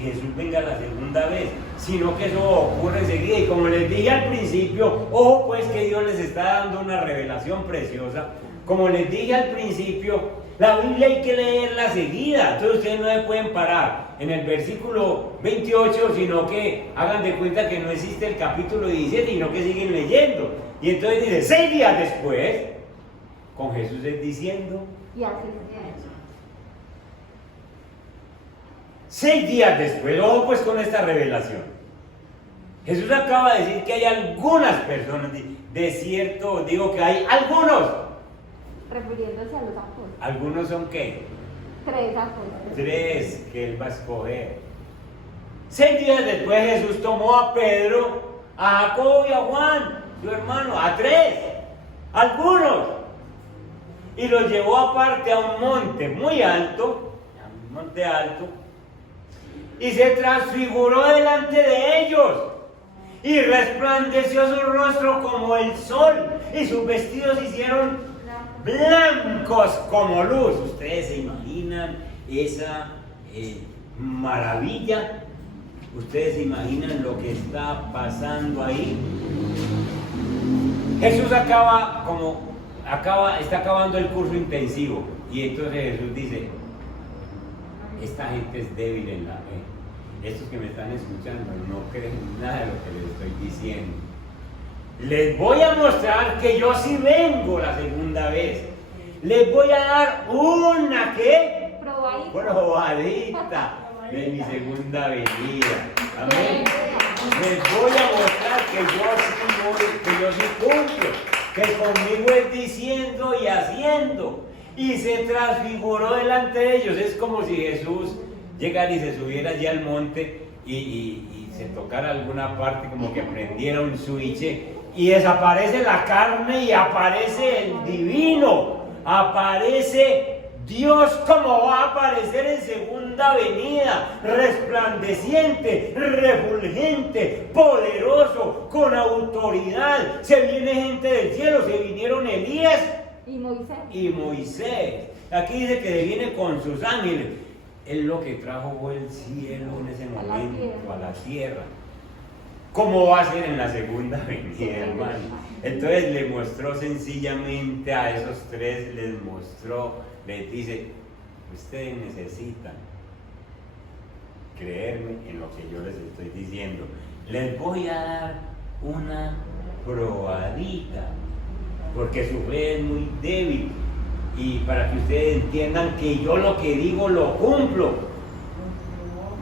Jesús venga la segunda vez, sino que eso ocurre enseguida. Y como les dije al principio, ojo pues que Dios les está dando una revelación preciosa. Como les dije al principio, la Biblia hay que leerla seguida, entonces ustedes no se pueden parar en el versículo 28, sino que hagan de cuenta que no existe el capítulo 17, sino que siguen leyendo. Y entonces dice, 6 días después, con Jesús es diciendo, Y así 6 días después, ojo pues con esta revelación. Jesús acaba de decir que hay algunas personas, de cierto digo que hay algunos. refiriéndose a los apóstoles. ¿Algunos son qué? 3 apóstoles. 3 que Él va a escoger. 6 días después Jesús tomó a Pedro, a Jacobo y a Juan, su hermano, a 3, algunos, y los llevó aparte a un monte muy alto, y se transfiguró delante de ellos, y resplandeció su rostro como el sol, y sus vestidos se hicieron blancos como luz. ¿Ustedes se imaginan esa maravilla? ¿Ustedes se imaginan lo que está pasando ahí? Jesús está acabando el curso intensivo y entonces Jesús dice, esta gente es débil en la fe. Estos que me están escuchando no creen nada de lo que les estoy diciendo. Les voy a mostrar que yo sí vengo la segunda vez. Les voy a dar una ¿qué? Probadita de mi segunda venida. Amén. Les voy a mostrar que yo sí cumplo, que conmigo es diciendo y haciendo. Y se transfiguró delante de ellos. Es como si Jesús llegara y se subiera allí al monte y se tocara alguna parte, como que prendiera un switch y desaparece la carne y aparece el divino, aparece Dios como va a aparecer en segunda venida, resplandeciente, refulgente, poderoso, con autoridad. Se viene gente del cielo, se vinieron Elías y Moisés. Aquí dice que viene con sus ángeles. Él lo que trajo fue el cielo en ese momento, a la tierra. ¿Cómo va a ser en la segunda venida, hermano? Entonces le mostró sencillamente a esos tres, les dice, ustedes necesitan creerme en lo que yo les estoy diciendo. Les voy a dar una probadita, porque su fe es muy débil. Y para que ustedes entiendan que yo lo que digo lo cumplo.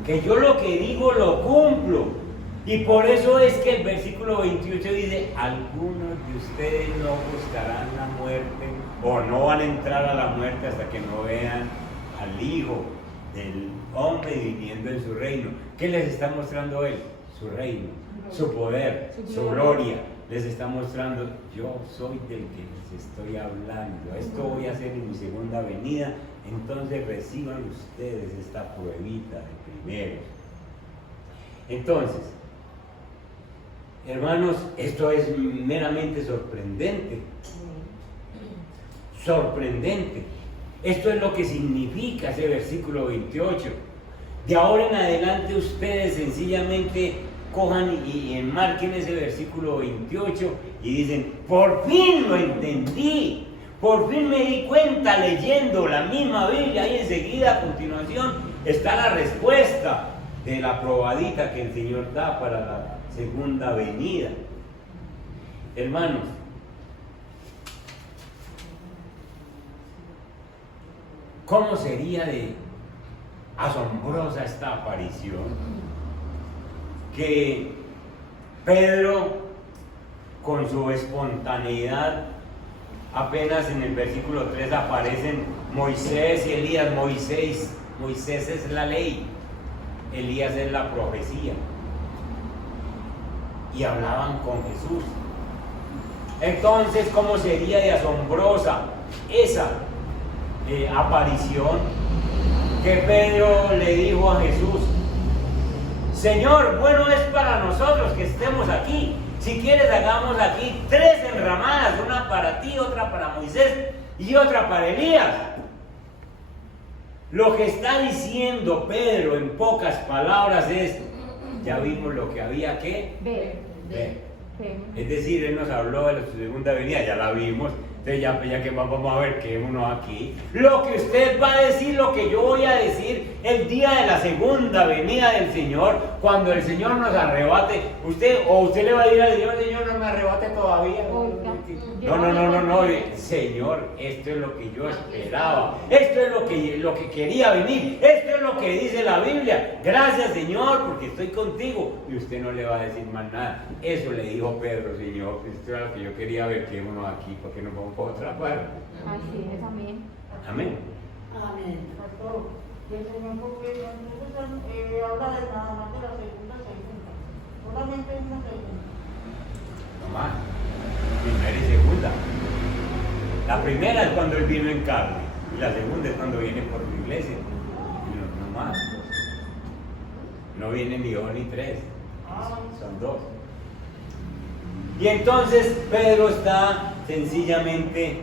Que yo lo que digo lo cumplo. Y por eso es que el versículo 28 dice, algunos de ustedes no buscarán la muerte o no van a entrar a la muerte hasta que no vean al Hijo del Hombre viniendo en su reino. ¿Qué les está mostrando Él? Su reino, su poder, su gloria. Les está mostrando, yo soy del que les estoy hablando. Esto voy a hacer en mi segunda venida. Entonces reciban ustedes esta pruebita de primero. Entonces, hermanos, esto es meramente sorprendente. Sorprendente. Esto es lo que significa ese versículo 28. De ahora en adelante ustedes sencillamente cojan y enmarquen ese versículo 28 y dicen, por fin lo entendí, por fin me di cuenta leyendo la misma Biblia y enseguida a continuación está la respuesta de la probadita que el Señor da para la segunda venida. Hermanos, ¿cómo sería de asombrosa esta aparición? Que Pedro, con su espontaneidad, apenas en el versículo 3 aparecen Moisés y Elías. Moisés es la ley, Elías es la profecía. Y hablaban con Jesús. Entonces, ¿cómo sería de asombrosa esa aparición? Que Pedro le dijo a Jesús, Señor, bueno es para nosotros que estemos aquí. Si quieres, hagamos aquí 3 enramadas, una para ti, otra para Moisés y otra para Elías. Lo que está diciendo Pedro en pocas palabras es, ya vimos lo que había que ver. Es decir, él nos habló de su segunda venida, ya la vimos. Entonces ya que vamos a ver, quedémonos aquí. Lo que usted va a decir, lo que yo voy a decir el día de la segunda venida del Señor, cuando el Señor nos arrebate, usted le va a decir al Señor, Señor, no me arrebate todavía. No, Señor, esto es lo que yo esperaba, esto es lo que quería venir, esto es lo que dice la Biblia. Gracias, Señor, porque estoy contigo. Y usted no le va a decir más nada. Eso le dijo Pedro, Señor, esto era lo que yo quería ver, quedémonos aquí, porque nos vamos por otra parte. Así es, amén. Amén. Amén. Pastor, el Señor porque habla de nada más de la segunda. Solamente una segunda. No más. Primera y segunda. La primera es cuando Él vino en carne. Y la segunda es cuando viene por la iglesia. No más. No viene ni 2 ni 3. Son 2. Y entonces Pedro está sencillamente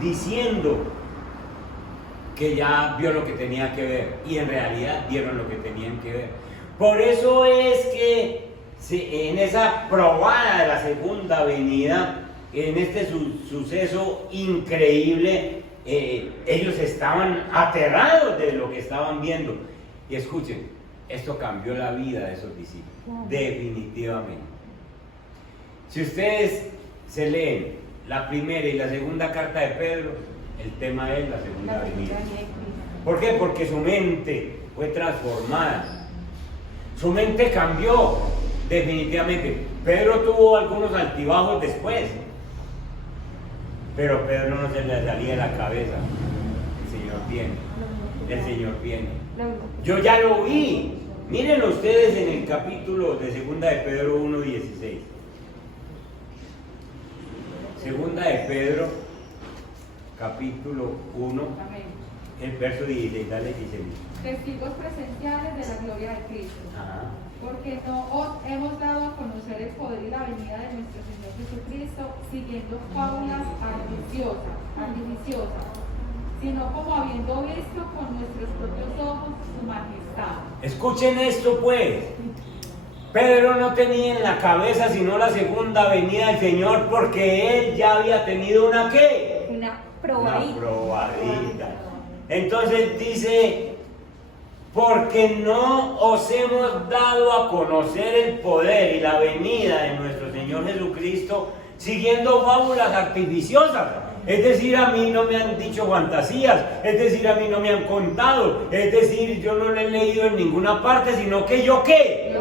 diciendo que ya vio lo que tenía que ver, y en realidad vieron lo que tenían que ver. Por eso es que en esa probada de la segunda venida, en este suceso increíble, ellos estaban aterrados de lo que estaban viendo. Y escuchen, esto cambió la vida de esos discípulos, definitivamente. Si ustedes se leen la primera y la segunda carta de Pedro, el tema es la segunda venida. ¿Por qué? Porque su mente fue transformada, su mente cambió definitivamente. Pedro tuvo algunos altibajos después, pero Pedro no se le salía de la cabeza: el Señor viene, el Señor viene. Yo ya lo vi. Mírenlo ustedes en el capítulo de segunda de Pedro 1:16. Segunda de Pedro, capítulo 1, el verso 16, dale, dice. Testigos presenciales de la gloria de Cristo. Ajá. Porque no os hemos dado a conocer el poder y la venida de nuestro Señor Jesucristo siguiendo fábulas artificiosas, sino como habiendo visto con nuestros propios ojos su majestad. Escuchen esto pues. Pedro no tenía en la cabeza sino la segunda venida del Señor, porque él ya había tenido una ¿qué? Una probadita. Una probadita. Entonces dice: porque no os hemos dado a conocer el poder y la venida de nuestro Señor Jesucristo siguiendo fábulas artificiosas. Es decir, a mí no me han dicho fantasías, es decir, a mí no me han contado, es decir, yo no lo he leído en ninguna parte, sino que yo ¿qué?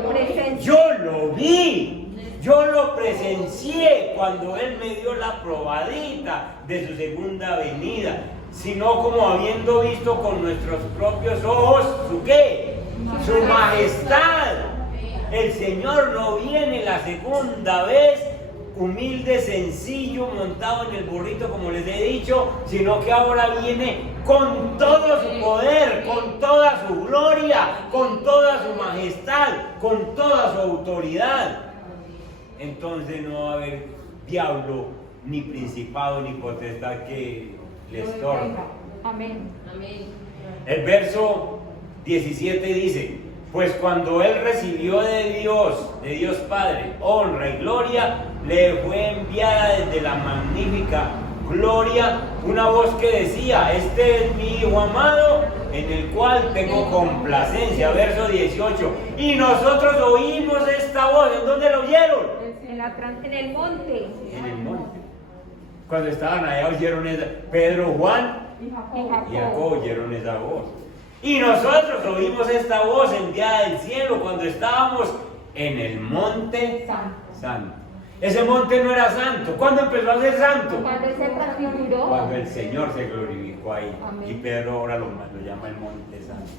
Yo lo vi, yo lo presencié cuando Él me dio la probadita de su segunda venida, sino como habiendo visto con nuestros propios ojos su ¿qué? Su majestad. El Señor no viene la segunda vez humilde, sencillo, montado en el burrito, como les he dicho, sino que ahora viene con todo su poder, con toda su gloria, con toda su majestad, con toda su autoridad. Entonces no va a haber diablo, ni principado, ni potestad que le estorbe. Amén. Amén. El verso 17 dice: pues cuando él recibió de Dios Padre, honra y gloria, le fue enviada desde la magnífica gloria una voz que decía: este es mi Hijo amado, en el cual tengo complacencia. Verso 18: y nosotros oímos esta voz. ¿En dónde lo oyeron? En el monte. En el monte. Cuando estaban allá oyeron esa. Pedro, Juan y Jacobo oyeron esa voz. Y nosotros oímos esta voz enviada del cielo cuando estábamos en el monte santo. Ese monte no era santo. ¿Cuándo empezó a ser santo? Cuando se transfiguró. Cuando el Señor se glorificó ahí. Amén. Y Pedro ahora lo llama el monte santo.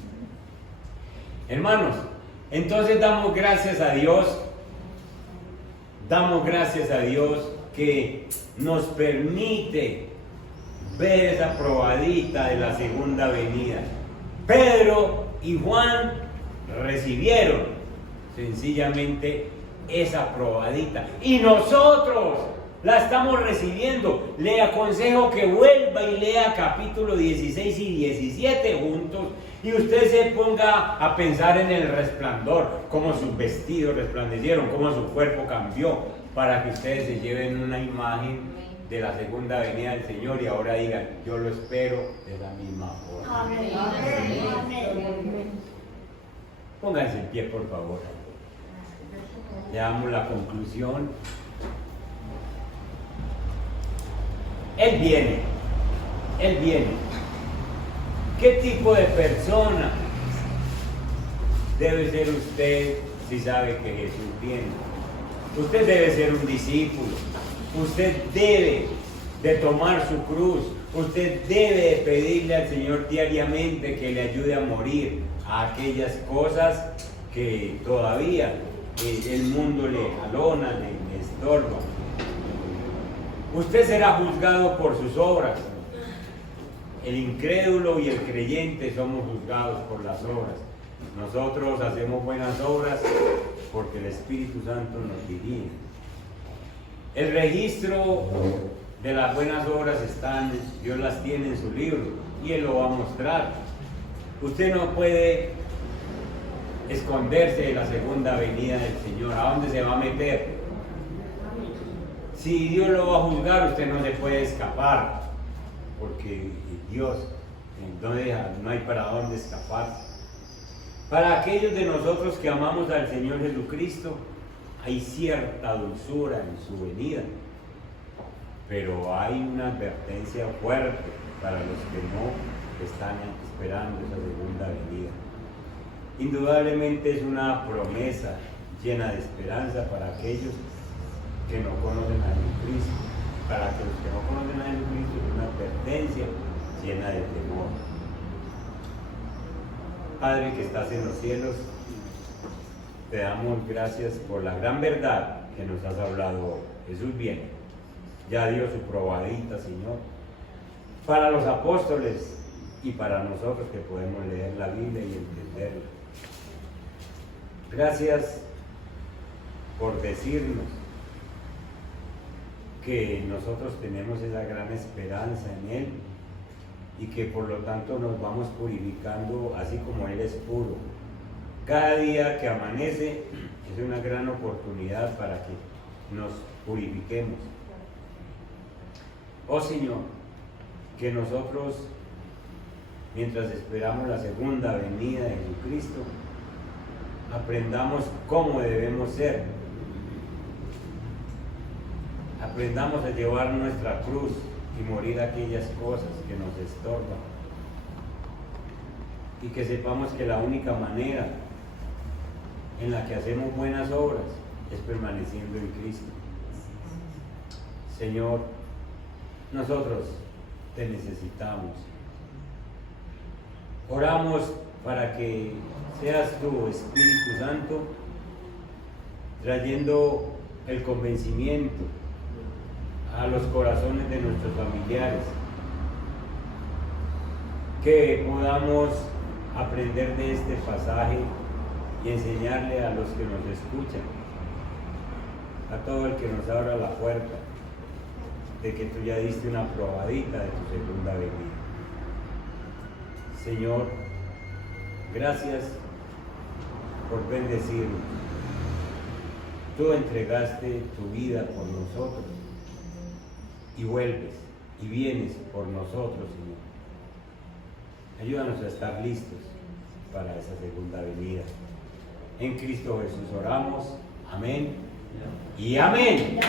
Hermanos, entonces damos gracias a Dios. Damos gracias a Dios que nos permite ver esa probadita de la segunda venida. Pedro y Juan recibieron sencillamente esa probadita y nosotros la estamos recibiendo. Le aconsejo que vuelva y lea capítulo 16 y 17 juntos y usted se ponga a pensar en el resplandor, cómo sus vestidos resplandecieron, cómo su cuerpo cambió, para que ustedes se lleven una imagen de la segunda venida del Señor y ahora digan: yo lo espero de la misma forma. Amén. Pónganse en pie, por favor. Le damos la conclusión. Él viene. Él viene. ¿Qué tipo de persona debe ser usted si sabe que Jesús viene? Usted debe ser un discípulo. Usted debe de tomar su cruz. Usted debe de pedirle al Señor diariamente que le ayude a morir a aquellas cosas que todavía el mundo le jalona, le estorba. Usted será juzgado por sus obras. El incrédulo y el creyente somos juzgados por las obras. Nosotros hacemos buenas obras porque el Espíritu Santo nos dirige. El registro de las buenas obras Dios las tiene en su libro y Él lo va a mostrar. Usted no puede esconderse de la segunda venida del Señor. ¿A dónde se va a meter? Si Dios lo va a juzgar, usted no se puede escapar, porque Dios no deja, no hay para dónde escapar. Para aquellos de nosotros que amamos al Señor Jesucristo, hay cierta dulzura en su venida, pero hay una advertencia fuerte para los que no están esperando esa segunda venida. Indudablemente es una promesa llena de esperanza para aquellos que no conocen a Jesucristo. Para que los que no conocen a Jesucristo es una advertencia llena de temor. Padre que estás en los cielos, te damos gracias por la gran verdad que nos has hablado hoy. Jesús viene, ya dio su probadita, Señor, para los apóstoles y para nosotros que podemos leer la Biblia y entenderla. Gracias por decirnos que nosotros tenemos esa gran esperanza en Él y que por lo tanto nos vamos purificando así como Él es puro. Cada día que amanece es una gran oportunidad para que nos purifiquemos. Oh Señor, que nosotros, mientras esperamos la segunda venida de Jesucristo, aprendamos cómo debemos ser. Aprendamos a llevar nuestra cruz y morir aquellas cosas que nos estorban. Y que sepamos que la única manera en la que hacemos buenas obras es permaneciendo en Cristo. Señor, nosotros te necesitamos. Oramos para que seas tu Espíritu Santo trayendo el convencimiento a los corazones de nuestros familiares, que podamos aprender de este pasaje y enseñarle a los que nos escuchan, a todo el que nos abra la puerta, de que tú ya diste una probadita de tu segunda venida. Señor, gracias por bendecirnos. Tú entregaste tu vida por nosotros y vuelves y vienes por nosotros, Señor. Ayúdanos a estar listos para esa segunda venida. En Cristo Jesús oramos. Amén y amén.